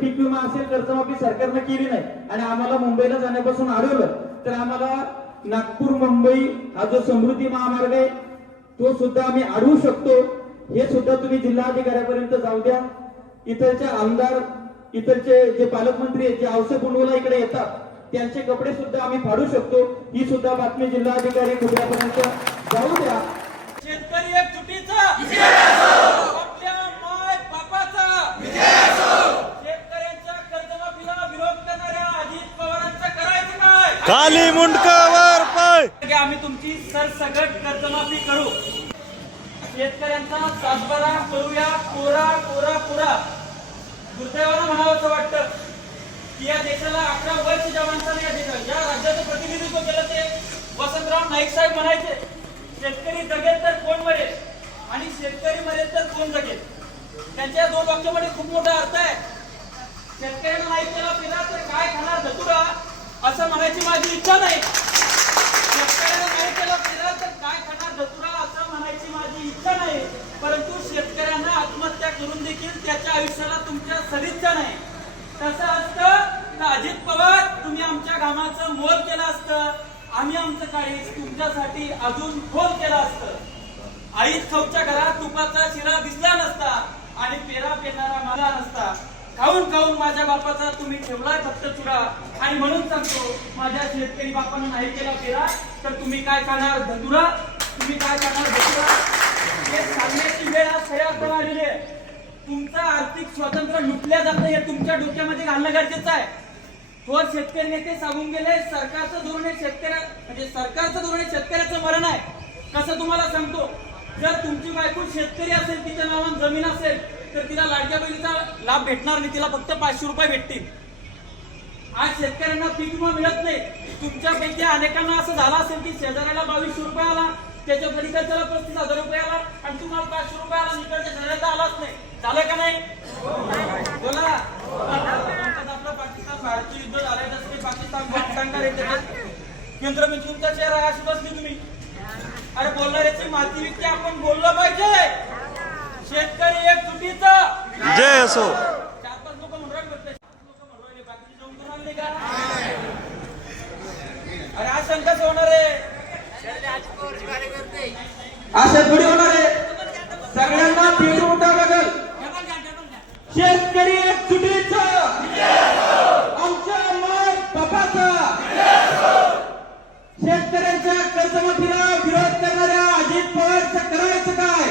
पीक विमा असेल कर्जमाफी सरकारने केली नाही आणि आम्हाला मुंबईला जाण्यापासून अडवलं, तर आम्हाला नागपूर मुंबई हा जो समृद्धी महामार्ग आहे तो सुद्धा आम्ही अडवू शकतो. हे सुद्धा तुम्ही जिल्हाधिकाऱ्यापर्यंत जाऊ द्या. इथलचे आमदार, इथलचे जे पालकमंत्री आहेत, जे औषध पुंडवला इकडे येतात, त्यांचे कपडे सुद्धा आम्ही फाडू शकतो. ही सुद्धा बातमी जिल्हाधिकारी खुबऱ्यापर्यंत जाऊ द्या. शेतकरी एक चुकीचा आपल्या माय बापाचा शेतकऱ्यांच्या कर्जमाफीला विरोध करणाऱ्या अजित पवारांचं करायचं काय? खाली मुंडकावर पाय. आम्ही तुमची सरसकट कर्जमाफी करू. शेतकऱ्यांचा सातबारा करूया कोरा कोरा कोरा. दुर्दैवानं म्हणावंसं वाटतं की या देशाला 11 वर्ष ज्या माणसाने या राज्याचं प्रतिनिधित्व केलं ते वसंतराव नाईक साहेब म्हणायचे, शेतकरी जगेल तर कोण मरेल आणि शेतकरी मरेल तर कोण जगेल. त्यांच्या दोन वाक्यामध्ये खूप मोठा अर्थ आहे. शेतकऱ्यांना नाही केला पिला तर काय खाणार धतुरा असं म्हणायची माझी इच्छा नाही. शेतकऱ्यांना नाही केला पिला तर काय खाणार धतुरा असं म्हणायची माझी इच्छा नाही. परंतु शेतकऱ्यांना आत्महत्या करून देखील त्याच्या आयुष्याला तुमच्या सदिच्छा नाही. तसं असतं तर अजित पवार तुम्ही आमच्या घामाचं मोल केलं असतं, आम्ही आमचं काळीज तुमच्यासाठी अजून खोल केलं असतं. आईच खाऊच्या घरात तुपाचा शिरा दिसला नसता आणि पेरा पेरणारा मला नसता. खाऊन खाऊन माझ्या बापाचा तुम्ही ठेवलाय फक्त चुरा. आणि म्हणून सांगतो, माझ्या शेतकरी बापानं नाही केला पेरा तर तुम्ही काय खाणार धतुरा, तुम्ही काय खाणार धतुरा. हे सांगण्याची वेळ आज खऱ्या अर्थानं आलेली आहे. तुमचं आर्थिक स्वातंत्र्य लुटल्या जातं हे तुमच्या डोक्यामध्ये घालणं गरजेचं आहे. थोर शेतकरी नेते सांगून गेले सरकारचं धोरण आहे सरकारचं धोरण शेतकऱ्याचं मरण आहे. कसं तुम्हाला सांगतो, जर तुमची बायको शेतकरी असेल, तिच्या नावाने जमीन असेल, तर तिला लाडक्या बहिणीचा लाभ भेटणार नाही, तिला फक्त 500 रुपये भेटतील. आज शेतकऱ्यांना पीक विमा मिळत नाही. तुमच्यापैकी अनेकांना असं झालं असेल की शेजाऱ्याला 2200 रुपये आला, त्याच्या पलीकडच्याला 35,000 रुपये आला आणि तुम्हाला 500 रुपये आला, इकडच्या शेजाऱ्याला आलाच नाही. झालं का नाही? बोला. आपलं पाकिस्तान भारतीय युद्ध झालंय जसं की पाकिस्तान केंद्र मंत्री तुमचा चेहरा अशी बसली तुम्ही. अरे बोलणाऱ्याची माती विकते, आपण बोललं पाहिजे. शेतकरी एक चुकीचा जय असो. 4-5 लोक म्हणून राहिले, बाकीचे जाऊन कोण आणले का? अरे आज शंकाच होणार आहे, अशा थोडी होणार आहे. सगळ्यांना पेटून उठावं लागेल. शेतकरी एक चुकीचा आमच्या माय बापाचा शेतकऱ्यांच्या कर्जमाफीला विरोध करणाऱ्या अजित पवारचं करायचं काय?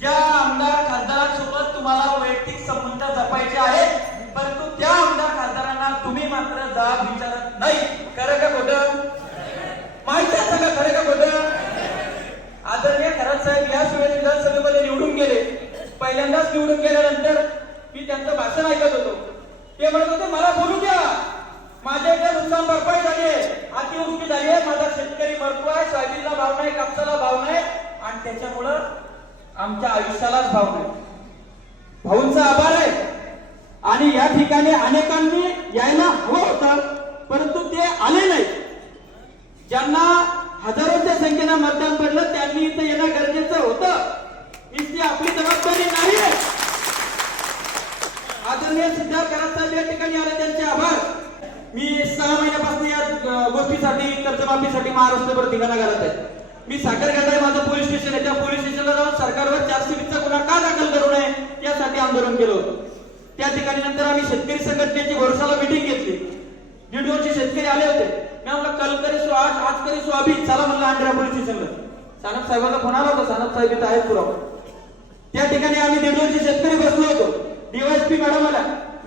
ज्या आमदार खासदारांसोबत तुम्हाला वैयक्तिक संबंध जपायचे आहेत, परंतु त्या आमदार खासदारांना तुम्ही मात्र जाब विचारत नाही. खरं का खोटं? माहिती आहे सगळं खरं का खोटं? आदरणीय खरात साहेब या वेळेस विधानसभेमध्ये निवडून गेले. पहिल्यांदाच निवडून गेल्यानंतर मी त्यांचं भाषण ऐकत होतो. ते म्हणत होते मला बोलू द्या, माझ्या इथे नुकसान भरपाई झाली आहे, अतिवृष्टी झाली आहे, माझा शेतकरी मरतो आहे, सोयाबीनला भाव नाही, कापसाला भाव नाही आणि त्याच्यामुळं आमच्या आयुष्यालाच भाव नाही. भाऊंचा आभार आहे. आणि या ठिकाणी अनेकांनी यायला हवं होतं, परंतु ते आले नाही. ज्यांना हजारोच्या संख्येनं मतदान पडलं त्यांनी इथं येणं गरजेचं होतं. ती आपली जबाबदारी नाही. आदरणीय सिद्धार्थ कराड साहेब या ठिकाणी आले, त्यांचे आभार. मी 6 महिन्यापासून या गोष्टीसाठी कर्जमाफीसाठी महाराष्ट्रभर धिंगाणा घालत आहे. मी साखरगड आहे, माझं पोलीस स्टेशन आहे, त्या पोलीस स्टेशनला जाऊन सरकारवर 420चा गुन्हा का दाखल करू नये यासाठी आंदोलन केलं होतं. त्या ठिकाणी नंतर आम्ही शेतकरी संघटनेची वर्षाला मिटिंग घेतली. 1.5 वर्ष शेतकरी आले होते. मी म्हणलं कल करी सो आज करी सो अभी चला म्हणलं अंड्रा पोलीस स्टेशनला. सानप साहेबांना फोन आला होता, सानप साहेब इथं आहेत पुरावा. त्या ठिकाणी आम्ही 1.5 वर्ष शेतकरी बसलो होतो. डीवायएसपी मॅडमला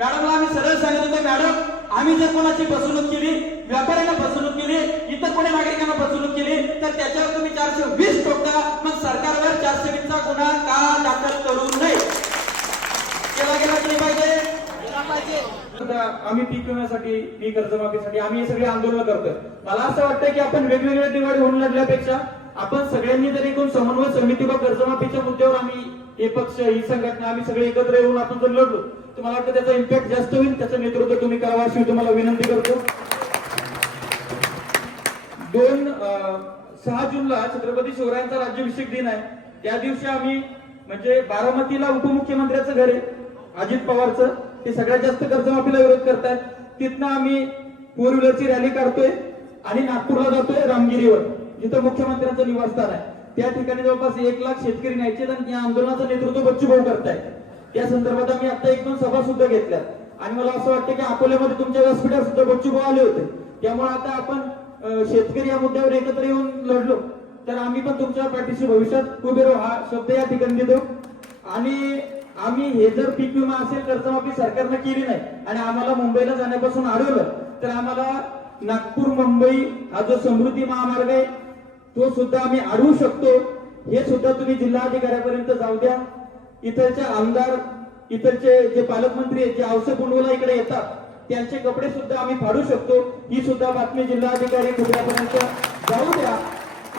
आम्ही सरळ सांगितलं होतं, मॅडम आम्ही जर कोणाची फसवणूक केली, व्यापाऱ्यांना फसवणूक केली, इतर कोणी नागरिकांना फसवणूक केली तर त्याच्यावर तुम्ही 420 ठोकता, मग सरकारवर 420चा गुन्हा का दाखल करू नये? केला गेला की नाही पाहिजे? आम्ही पीक विम्यासाठी, पीक कर्जमाफीसाठी आम्ही हे सगळे आंदोलन करतोय. मला असं वाटतं की आपण वेगवेगळ्या दिवाळी होऊन लागल्यापेक्षा आपण सगळ्यांनी जर एकूण समन्वय समिती व कर्जमाफीच्या मुद्द्यावर आम्ही हे पक्ष, ही संघटना आम्ही सगळे एकत्र येऊन आपण जर लढलो तर मला वाटतं त्याचा इम्पॅक्ट जास्त होईल. त्याचं नेतृत्व तुम्ही करावं अशी तुम्हाला विनंती करतो. 6 जूनला छत्रपती शिवरायांचा राज्याभिषेक दिन आहे. त्या दिवशी आम्ही म्हणजे बारामतीला उपमुख्यमंत्र्याचं घर आहे, अजित पवारचं, ते सगळ्यात जास्त कर्जमाफीला विरोध करतायत. तिथनं आम्ही फोर व्हीलरची रॅली काढतोय आणि नागपूरला जातोय रामगिरीवर, जिथं मुख्यमंत्र्यांचं निवासस्थान आहे. त्या ठिकाणी जवळपास 1 लाख शेतकरी न्यायचे आणि या आंदोलनाचं नेतृत्व बच्चू भाऊ करतायत. त्या संदर्भात आम्ही आता 1-2 सभा सुद्धा घेतल्या आणि मला असं वाटतं की अकोल्यामध्ये तुमच्या व्यासपीठावर सुद्धा बच्चू भाऊ आले होते. त्यामुळे आता आपण शेतकरी या मुद्द्यावर एकत्र येऊन लढलो तर आम्ही पण तुमच्या पाठीशी भविष्यात उभे राहू, हा शब्द या ठिकाणी देतो. आणि आम्ही हे जर पीक विमा असेल कर्जमाफी सरकारनं केली नाही आणि आम्हाला मुंबईला जाण्यापासून अडवलं तर आम्हाला नागपूर मुंबई हा जो समृद्धी महामार्ग आहे तो सुद्धा आम्ही अडवू शकतो. हे सुद्धा तुम्ही जिल्हाधिकाऱ्यापर्यंत जाऊ द्या. इथलचे आमदार, इथलचे जे पालकमंत्री आहेत जे औषध पुंडवला इकडे येतात त्यांचे कपडे सुद्धा आम्ही फाडू शकतो. ही सुद्धा बातमी जिल्हाधिकारी खुबऱ्यापर्यंत जाऊ द्या.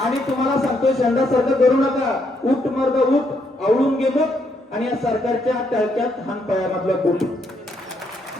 आणि तुम्हाला सांगतोय शंडासारखं करू नका. उठ मर्द उठ, आवळून गेलो आणि या सरकारच्या टाळक्यात हान पायामधला बोल.